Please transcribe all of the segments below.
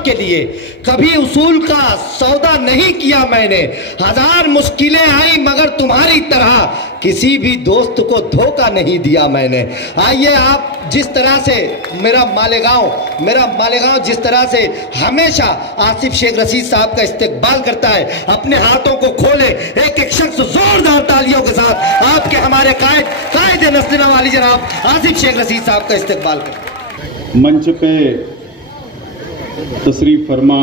मोहब्बत के लिए कभी उसूल का सौदा नहीं किया मैंने। हजार मुश्किलें आई मगर तुम्हारी तरह किसी भी दोस्त को धोखा नहीं दिया मैंने। आइए, आप जिस तरह से मेरा मालेगांव जिस तरह से हमेशा आसिफ शेख रशीद साहब का इस्तकबाल करता है, अपने हाथों को खोले, एक एक शख्स जोरदार तालियों के साथ आपके हमारे कायद नस्ल वाली जनाब आसिफ शेख रशीद साहब का इस्तकबाल करते। मंच पे तशरीफ फरमा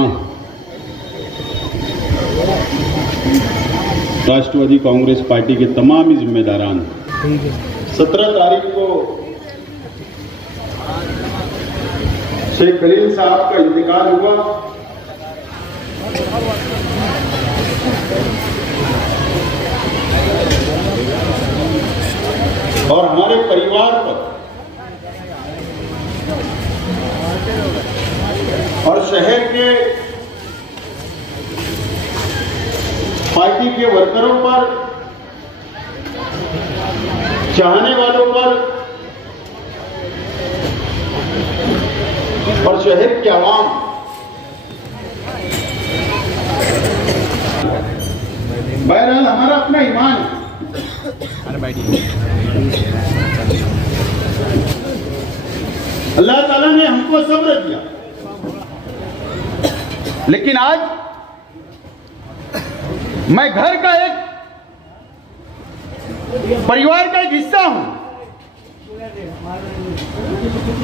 राष्ट्रवादी कांग्रेस पार्टी के तमाम जिम्मेदारान, 17 तारीख को शेख खलील साहब का इंतकाल हुआ। और हमारे परिवार पर और शहर के पार्टी के वर्करों पर, चाहने वालों पर और शहर के आवाम बहरहाल हमारा अपना ईमान है। अल्लाह ताला ने हमको सब्र दिया, लेकिन आज मैं घर का एक परिवार का एक हिस्सा हूं।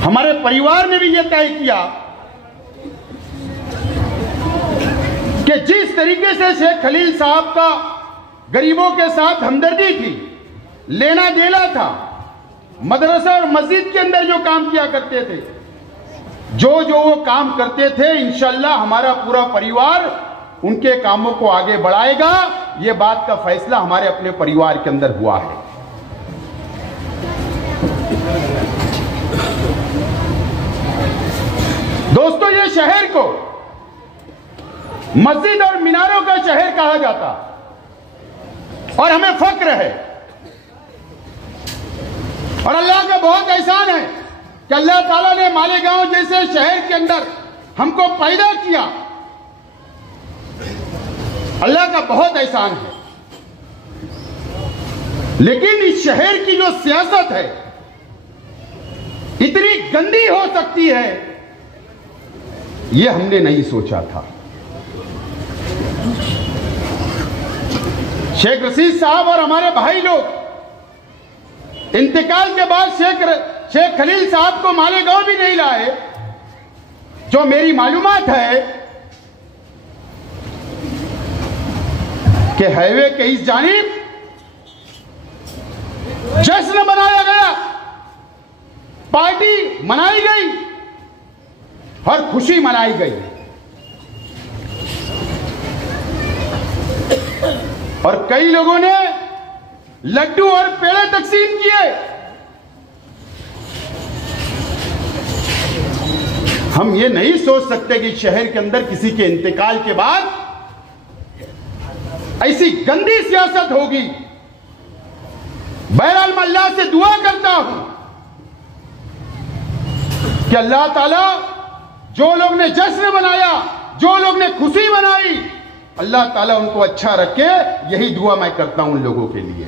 हमारे परिवार ने भी यह तय किया कि जिस तरीके से शेख खलील साहब का गरीबों के साथ हमदर्दी थी, लेना देना था, मदरसा और मस्जिद के अंदर जो काम किया करते थे, जो वो काम करते थे, इंशाअल्लाह हमारा पूरा परिवार उनके कामों को आगे बढ़ाएगा। ये बात का फैसला हमारे अपने परिवार के अंदर हुआ है। दोस्तों, ये शहर को मस्जिद और मीनारों का शहर कहा जाता और हमें फक्र है। और अल्लाह का बहुत एहसान है कि अल्लाह ताला ने मालेगांव जैसे शहर के अंदर हमको पैदा किया। अल्लाह का बहुत एहसान है। लेकिन इस शहर की जो सियासत है इतनी गंदी हो सकती है, यह हमने नहीं सोचा था। शेख रशीद साहब और हमारे भाई लोग इंतकाल के बाद शेख खलील साहब को मालेगांव भी नहीं लाए। जो मेरी मालूमात है कि हाईवे के इस जानिब जश्न मनाया गया, पार्टी मनाई गई और खुशी मनाई गई। और कई लोगों ने लड्डू और पेड़े तकसीम किए। हम ये नहीं सोच सकते कि शहर के अंदर किसी के इंतकाल के बाद ऐसी गंदी सियासत होगी। बहरहाल मैं अल्लाह से दुआ करता हूं कि अल्लाह ताला जो लोग ने जश्न मनाया, जो लोग ने खुशी मनाई, अल्लाह ताला उनको अच्छा रखे। यही दुआ मैं करता हूं उन लोगों के लिए।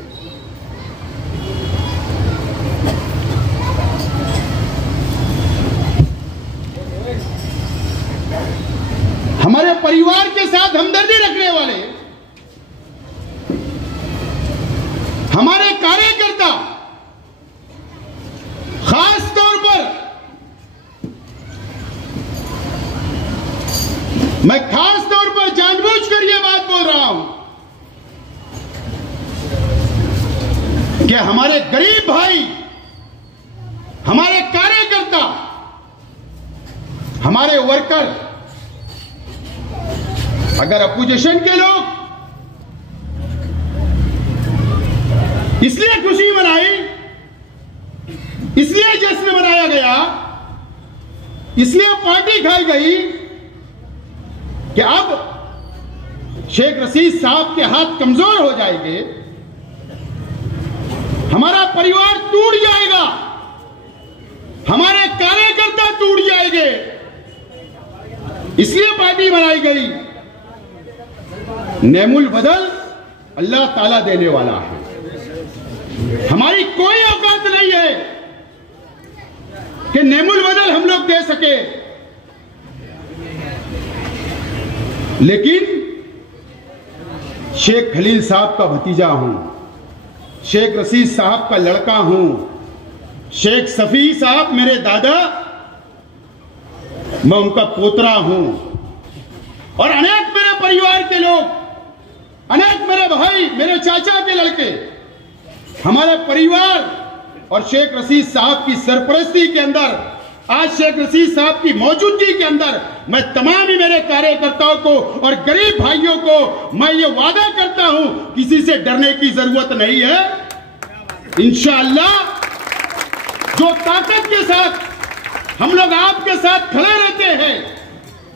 हमारे परिवार के साथ हमदर्दी रखने वाले हमारे कार्यकर्ता, खास तौर पर मैं खास तौर पर जानबूझकर यह बात बोल रहा हूं कि हमारे गरीब भाई, हमारे कार्यकर्ता, हमारे वर्कर, अगर अपोजिशन के लोग इसलिए खुशी मनाई, इसलिए जश्न मनाया गया, इसलिए पार्टी खाई गई कि अब शेख रशीद साहब के हाथ कमजोर हो जाएंगे, हमारा परिवार टूट जाएगा, हमारे कार्यकर्ता टूट जाएंगे, इसलिए पार्टी बनाई गई। नेमुल बदल अल्लाह ताला देने वाला है, हमारी कोई औकात नहीं है कि नेमुल बदल हम लोग दे सके। लेकिन शेख खलील साहब का भतीजा हूं, शेख रशीद साहब का लड़का हूं, शेख सफी साहब मेरे दादा, मैं उनका पोतरा हूं, और अनेक मेरे परिवार के लोग, अनेक मेरे भाई, मेरे चाचा के लड़के, हमारे परिवार और शेख रशीद साहब की सरपरस्ती के अंदर, आज शेख रशीद साहब की मौजूदगी के अंदर मैं तमाम ही मेरे कार्यकर्ताओं को और गरीब भाइयों को मैं ये वादा करता हूं, किसी से डरने की जरूरत नहीं है। इंशाअल्लाह जो ताकत के साथ हम लोग आपके साथ खड़े रहते हैं,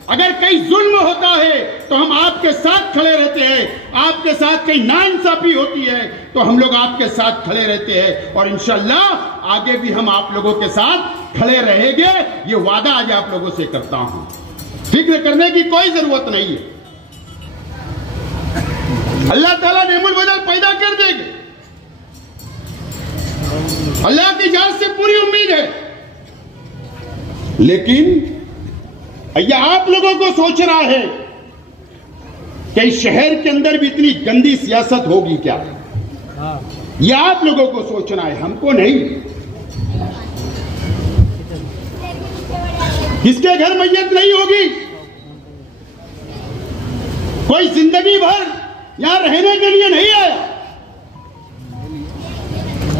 अगर कहीं जुल्म होता है तो हम आपके साथ खड़े रहते हैं, आपके साथ कहीं नाइंसाफी होती है तो हम लोग आपके साथ खड़े रहते हैं, और इंशाअल्लाह आगे भी हम आप लोगों के साथ खड़े रहेंगे। ये वादा आज आप लोगों से करता हूं, फिक्र करने की कोई जरूरत नहीं है। अल्लाह ताला नेमुल बदल पैदा कर देंगे, अल्लाह की जान से पूरी उम्मीद है। लेकिन यह आप लोगों को सोचना है कि इस शहर के अंदर भी इतनी गंदी सियासत होगी क्या, यह आप लोगों को सोचना है, हमको नहीं। किसके घर मैयत नहीं होगी, कोई जिंदगी भर यहां रहने के लिए नहीं आया,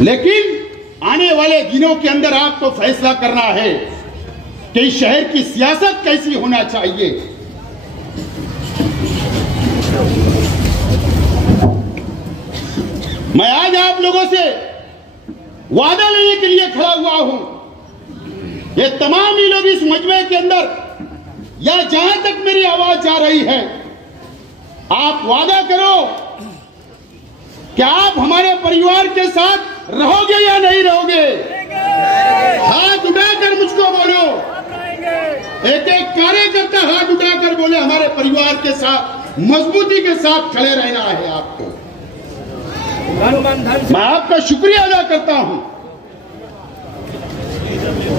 लेकिन आने वाले दिनों के अंदर आपको फैसला करना है कि इस शहर की सियासत कैसी होना चाहिए। मैं आज आप लोगों से वादा लेने के लिए खड़ा हुआ हूं, ये तमाम ही लोग इस मजमे के अंदर या जहां तक मेरी आवाज जा रही है, आप वादा करो कि आप हमारे परिवार के साथ रहोगे या नहीं रहोगे। हाथ उठाकर मुझको बोलो, एक एक कार्यकर्ता हाथ उठाकर बोले हमारे परिवार के साथ मजबूती के साथ खड़े रहना है आपको। मैं आपका शुक्रिया अदा करता हूं,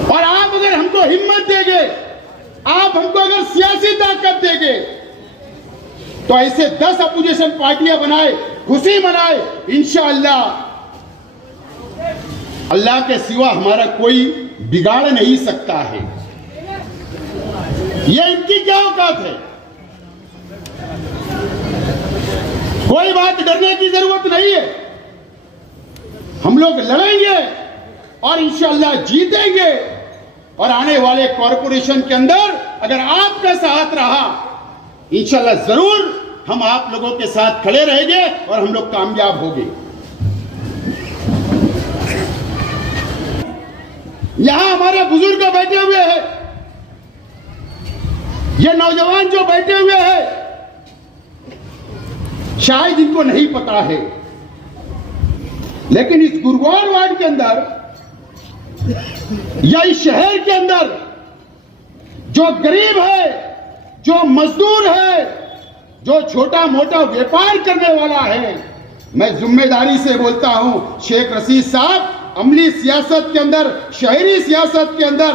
और आप अगर हमको हिम्मत देंगे, आप हमको अगर सियासी ताकत देंगे, तो ऐसे 10 अपोजिशन पार्टियां बनाए, खुशी मनाए, इंशाअल्लाह अल्लाह के सिवा हमारा कोई बिगाड़ नहीं सकता है। ये इनकी क्या औकात है, कोई बात डरने की जरूरत नहीं है। हम लोग लड़ेंगे और इंशाअल्लाह जीतेंगे, और आने वाले कॉरपोरेशन के अंदर अगर आपका साथ रहा, इंशाअल्लाह जरूर हम आप लोगों के साथ खड़े रहेंगे और हम लोग कामयाब होंगे। यहां हमारे बुजुर्ग बैठे हुए हैं, ये नौजवान जो बैठे हुए हैं, शायद इनको नहीं पता है, लेकिन इस गुरुग्वार वार्ड के अंदर या इस शहर के अंदर जो गरीब है, जो मजदूर है, जो छोटा मोटा व्यापार करने वाला है, मैं जिम्मेदारी से बोलता हूं, शेख रशीद साहब अमली सियासत के अंदर, शहरी सियासत के अंदर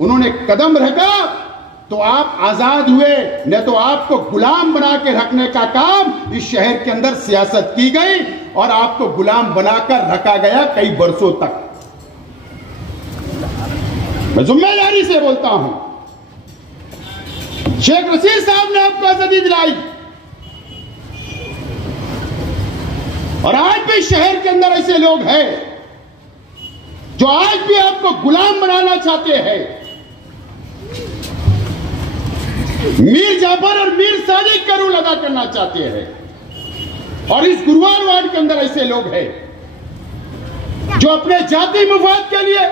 उन्होंने कदम रखा तो आप आजाद हुए, न तो आपको गुलाम बना के रखने का काम इस शहर के अंदर सियासत की गई और आपको गुलाम बनाकर रखा गया कई वर्षों तक। मैं जिम्मेदारी से बोलता हूं, शेख रशीद साहब ने आपको आजादी दिलाई, और आज भी शहर के अंदर ऐसे लोग हैं जो आज भी आपको गुलाम बनाना चाहते हैं। मीर जाफर और मीर सादिक का रूल अदा करना चाहते हैं, और इस गुरुग्वार वार्ड के अंदर ऐसे लोग हैं जो अपने जाति मुफाद के लिए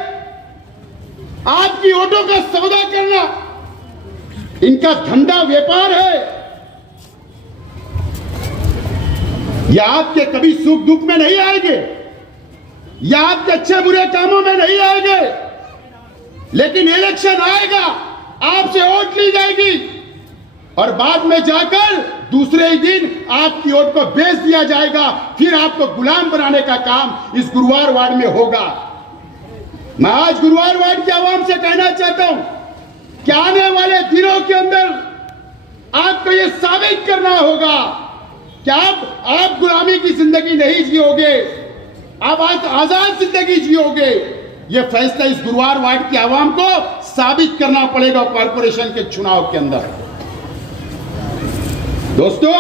आपकी वोटों का सौदा करना इनका धंधा व्यापार है। या आपके कभी सुख दुख में नहीं आएंगे, या आपके अच्छे बुरे कामों में नहीं आएंगे, लेकिन इलेक्शन आएगा, आपसे वोट ली जाएगी, और बाद में जाकर दूसरे ही दिन आपकी वोट को बेच दिया जाएगा, फिर आपको गुलाम बनाने का काम इस गुरुवार वार्ड में होगा। मैं आज गुरुवार वार्ड की आवाम से कहना चाहता हूं कि आने वाले दिनों के अंदर आपको यह साबित करना होगा कि आप गुलामी की जिंदगी नहीं जियोगे, आप आज आजाद जिंदगी जियोगे। यह फैसला इस गुरुवार वार्ड की आवाम को साबित करना पड़ेगा कॉर्पोरेशन के चुनाव के अंदर। दोस्तों,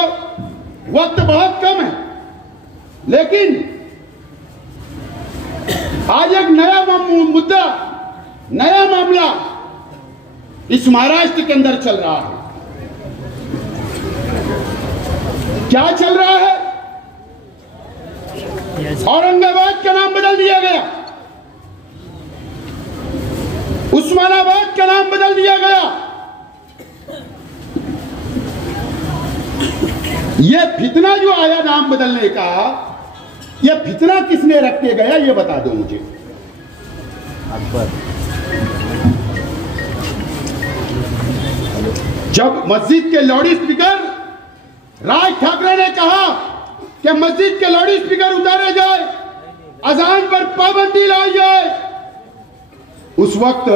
वक्त बहुत कम है, लेकिन आज एक नया मुद्दा, नया मामला इस महाराष्ट्र के अंदर चल रहा है। क्या चल रहा है? औरंगाबाद का नाम बदल दिया गया, उस्मानाबाद का नाम बदल दिया गया। यह फितना जो आया नाम बदलने का, यह फितना किसने रख के गया, यह बता दो मुझे। जब मस्जिद के लाउड स्पीकर राज ठाकरे ने कहा कि मस्जिद के लाउड स्पीकर उतारे जाए, अजान पर पाबंदी लाई जाए, उस वक्त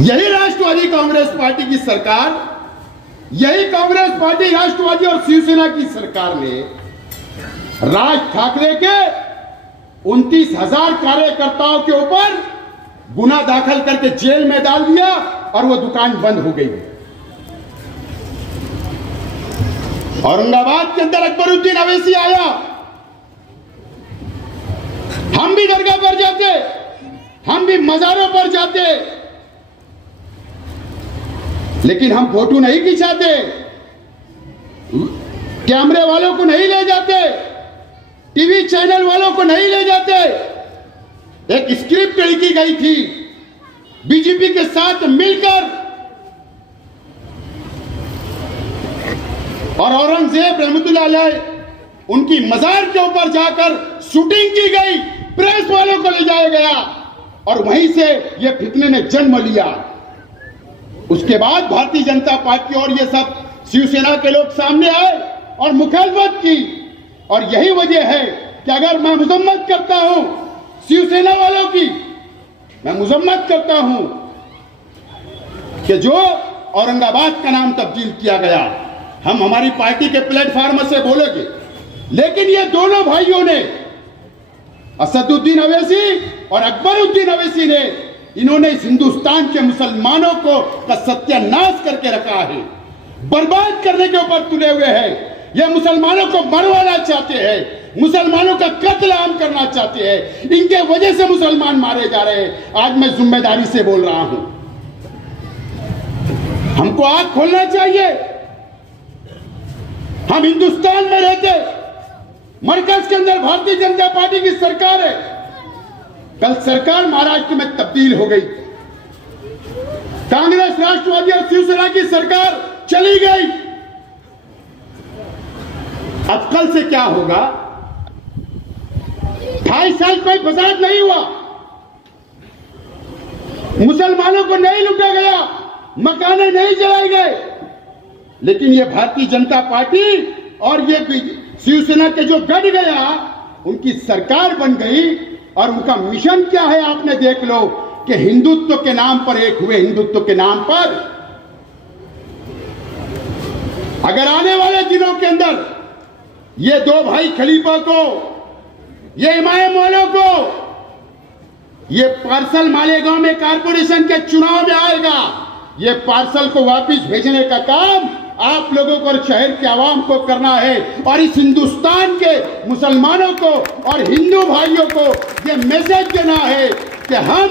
यही राष्ट्रवादी कांग्रेस पार्टी की सरकार, यही कांग्रेस पार्टी, राष्ट्रवादी और शिवसेना की सरकार ने राज ठाकरे के 29,000 कार्यकर्ताओं के ऊपर गुना दाखिल करके जेल में डाल दिया और वो दुकान बंद हो गई। औरंगाबाद के अंदर अकबरुद्दीन अवैसी आया, हम भी दरगाह पर जाते, हम भी मजारों पर जाते, लेकिन हम फोटो नहीं खिंचाते, कैमरे वालों को नहीं ले जाते, टीवी चैनल वालों को नहीं ले जाते। एक स्क्रिप्ट लिखी गई थी बीजेपी के साथ मिलकर, और औरंगजेब रहमतुल्लाह अलैह उनकी मजार के ऊपर जाकर शूटिंग की गई, प्रेस वालों को ले जाया गया और वहीं से यह फितने ने जन्म लिया। उसके बाद भारतीय जनता पार्टी और ये सब शिवसेना के लोग सामने आए और मुखालफत की, और यही वजह है कि अगर मैं मजम्मत करता हूं शिवसेना वालों की, मैं मजम्मत करता हूं कि जो औरंगाबाद का नाम तब्दील किया गया, हम हमारी पार्टी के प्लेटफॉर्म से बोलेंगे, लेकिन ये दोनों भाइयों ने, असदुद्दीन अवैसी और अकबरुद्दीन अवैसी ने, इन्होंने इस हिंदुस्तान के मुसलमानों को का सत्यानाश करके रखा है, बर्बाद करने के ऊपर तुले हुए हैं। ये मुसलमानों को मरवाना चाहते हैं, मुसलमानों का कत्ल आम करना चाहते हैं, इनके वजह से मुसलमान मारे जा रहे हैं। आज मैं जिम्मेदारी से बोल रहा हूं, हमको आंख खोलना चाहिए। हम हिंदुस्तान में रहते, मरकज के अंदर भारतीय जनता पार्टी की सरकार है, कल सरकार महाराष्ट्र में तब्दील हो गई, कांग्रेस, राष्ट्रवादी और शिवसेना की सरकार चली गई। अब कल से क्या होगा? 2.5 साल कोई फसाद नहीं हुआ, मुसलमानों को नहीं लूटा गया, मकाने नहीं जलाए गए, लेकिन ये भारतीय जनता पार्टी और ये शिवसेना के जो गढ़ गया, उनकी सरकार बन गई। और उनका मिशन क्या है आपने देख लो कि हिंदुत्व के नाम पर एक हुए, हिंदुत्व के नाम पर। अगर आने वाले दिनों के अंदर ये दो भाई खलीफा को, ये इमाम वालों को, ये पार्सल मालेगांव में कारपोरेशन के चुनाव में आएगा, ये पार्सल को वापस भेजने का काम आप लोगों को और शहर के आवाम को करना है। और इस हिंदुस्तान के मुसलमानों को और हिंदू भाइयों को ये मैसेज देना है कि हम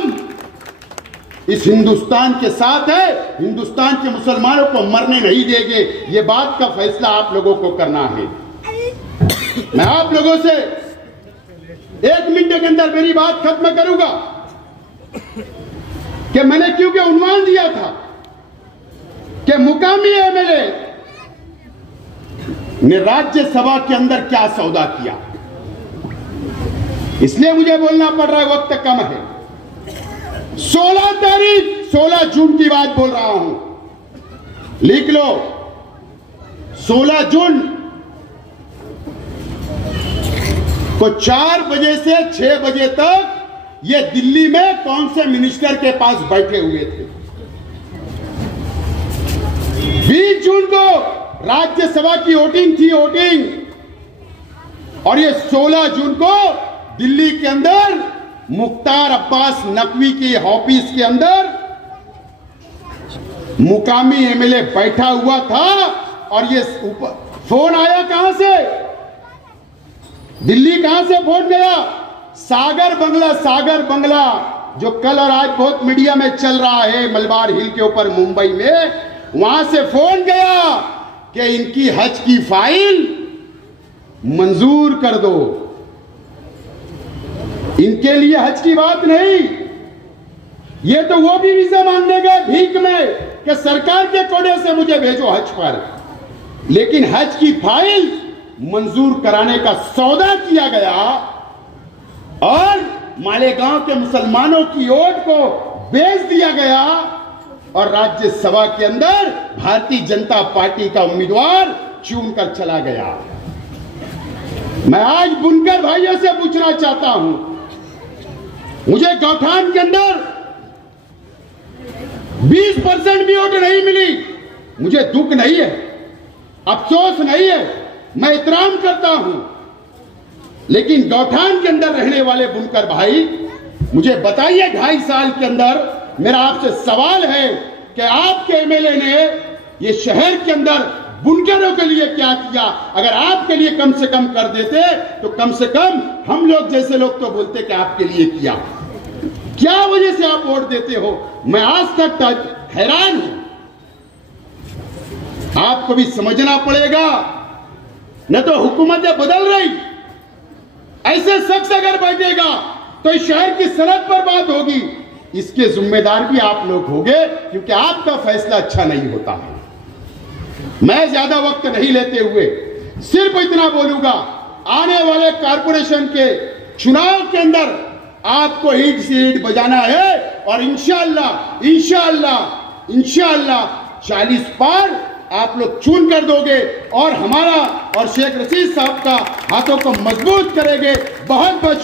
इस हिंदुस्तान के साथ है, हिंदुस्तान के मुसलमानों को मरने नहीं देंगे। ये बात का फैसला आप लोगों को करना है। मैं आप लोगों से 1 मिनट के अंदर मेरी बात खत्म करूंगा कि मैंने क्योंकि उन्वान दिया था कि मुकामी एमएलए ने राज्यसभा के अंदर क्या सौदा किया, इसलिए मुझे बोलना पड़ रहा है, वक्त कम है। 16 जून की बात बोल रहा हूं। लिख लो, 16 जून को 4 बजे से 6 बजे तक ये दिल्ली में कौन से मिनिस्टर के पास बैठे हुए थे। 20 जून को राज्यसभा की वोटिंग थी, और ये 16 जून को दिल्ली के अंदर मुख्तार अब्बास नकवी के ऑफिस के अंदर मुकामी एमएलए बैठा हुआ था। और ये फोन आया कहां से, दिल्ली कहां से फोन गया? सागर बंगला जो कल और आज बहुत मीडिया में चल रहा है, मलबार हिल के ऊपर मुंबई में, वहां से फोन गया कि इनकी हज की फाइल मंजूर कर दो। इनके लिए हज की बात नहीं, ये तो वो भी वीजा मांगने गए भीख में कि सरकार के कोडे से मुझे भेजो हज पर, लेकिन हज की फाइल मंजूर कराने का सौदा किया गया और मालेगांव के मुसलमानों की वोट को बेच दिया गया और राज्यसभा के अंदर भारतीय जनता पार्टी का उम्मीदवार चुनकर चला गया। मैं आज बुनकर भाइयों से पूछना चाहता हूं, मुझे गौठान के अंदर 20% भी वोट नहीं मिली, मुझे दुख नहीं है, अफसोस नहीं है, मैं एहतराम करता हूं, लेकिन गौठान के अंदर रहने वाले बुनकर भाई मुझे बताइए, 2.5 साल के अंदर मेरा आपसे सवाल है कि आपके एमएलए ने ये शहर के अंदर बुनकरों के लिए क्या किया? अगर आपके लिए कम से कम कर देते तो कम से कम हम लोग जैसे लोग तो बोलते कि आपके लिए किया। क्या वजह से आप वोट देते हो? मैं आज तक हैरान हूं। आपको भी समझना पड़ेगा, न तो हुकूमतें बदल रही, ऐसे शख्स अगर बैठेगा तो इस शहर की सरहद पर बात होगी, इसके जिम्मेदार भी आप लोग होंगे, क्योंकि आपका फैसला अच्छा नहीं होता है। मैं ज्यादा वक्त नहीं लेते हुए सिर्फ इतना बोलूंगा, आने वाले कारपोरेशन के चुनाव के अंदर आपको ईंट से ईंट बजाना है और इंशाअल्लाह 40 पार आप लोग चुन कर दोगे और हमारा और शेख रशीद साहब का हाथों को मजबूत करेंगे। बहुत बहुत